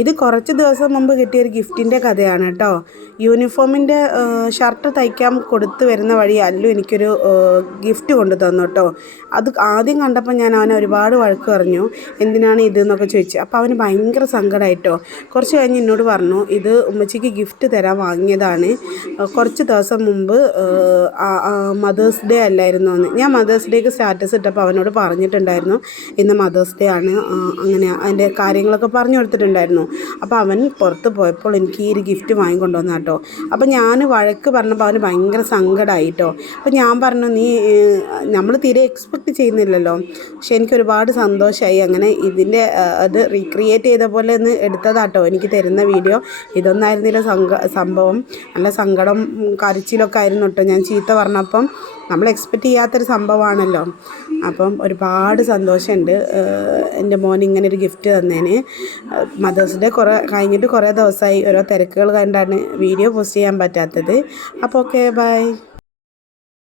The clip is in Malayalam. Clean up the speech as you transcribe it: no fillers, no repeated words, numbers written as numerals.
ഇത് കുറച്ച് ദിവസം മുമ്പ് കിട്ടിയൊരു ഗിഫ്റ്റിൻ്റെ കഥയാണ് കേട്ടോ. യൂണിഫോമിൻ്റെ ഷർട്ട് തയ്ക്കാൻ കൊടുത്തു വരുന്ന വഴി അല്ലു എനിക്കൊരു ഗിഫ്റ്റ് കൊണ്ടു തന്നു കേട്ടോ. അത് ആദ്യം കണ്ടപ്പോൾ ഞാൻ അവനെ ഒരുപാട് വഴക്ക് പറഞ്ഞു, എന്തിനാണ് ഇതെന്നൊക്കെ ചോദിച്ചു. അപ്പോൾ അവന് ഭയങ്കര സങ്കടമായിട്ടോ. കുറച്ച് കഴിഞ്ഞ് എന്നോട് പറഞ്ഞു, ഇത് ഉമ്മച്ചിക്ക് ഗിഫ്റ്റ് തരാൻ വാങ്ങിയതാണ്, കുറച്ച് ദിവസം മുമ്പ് മദേഴ്സ് ഡേ അല്ലായിരുന്നു എന്ന്. ഞാൻ മദേഴ്സ് ഡേക്ക് സ്റ്റാറ്റസ് ഇട്ടപ്പോൾ അവനോട് പറഞ്ഞിട്ടുണ്ടായിരുന്നു ഇന്ന് മദേഴ്സ് ഡേ ആണ്, അങ്ങനെ അതിൻ്റെ കാര്യങ്ങളൊക്കെ പറഞ്ഞു കൊടുത്തിട്ടുണ്ടായിരുന്നു. അപ്പോൾ അവൻ പുറത്ത് പോയപ്പോൾ എനിക്ക് ഈ ഒരു ഗിഫ്റ്റ് വാങ്ങിക്കൊണ്ടുവന്ന കേട്ടോ. അപ്പോൾ ഞാൻ വഴക്ക് പറഞ്ഞപ്പോൾ അവന് ഭയങ്കര സങ്കടമായിട്ടോ. അപ്പോൾ ഞാൻ പറഞ്ഞു, നീ നമ്മൾ തീരെ എക്സ്പെക്റ്റ് ചെയ്യുന്നില്ലല്ലോ. പക്ഷെ എനിക്ക് ഒരുപാട് സന്തോഷമായി. അങ്ങനെ ഇതിൻ്റെ അത് റീക്രിയേറ്റ് ചെയ്ത പോലെ ഒന്ന് എടുത്തതാട്ടോ എനിക്ക് തരുന്ന വീഡിയോ. ഇതൊന്നായിരുന്നില്ല സംഭവം. നല്ല സങ്കടം കരച്ചിലൊക്കെ ആയിരുന്നു കേട്ടോ. ഞാൻ ചീത്ത പറഞ്ഞപ്പം നമ്മൾ എക്സ്പെക്റ്റ് ചെയ്യാത്തൊരു സംഭവമാണല്ലോ. അപ്പം ഒരുപാട് സന്തോഷമുണ്ട് എൻ്റെ മോൻ ഇങ്ങനെ ഒരു ഗിഫ്റ്റ് തന്നതിന്. മദേഴ്സ് ഡേ കഴിഞ്ഞിട്ട് കുറേ ദിവസമായി ഓരോ തിരക്കുകൾ കണ്ടാണ് വീഡിയോ പോസ്റ്റ് ചെയ്യാൻ പറ്റാത്തത്. അപ്പോൾ ഓക്കെ, ബൈ.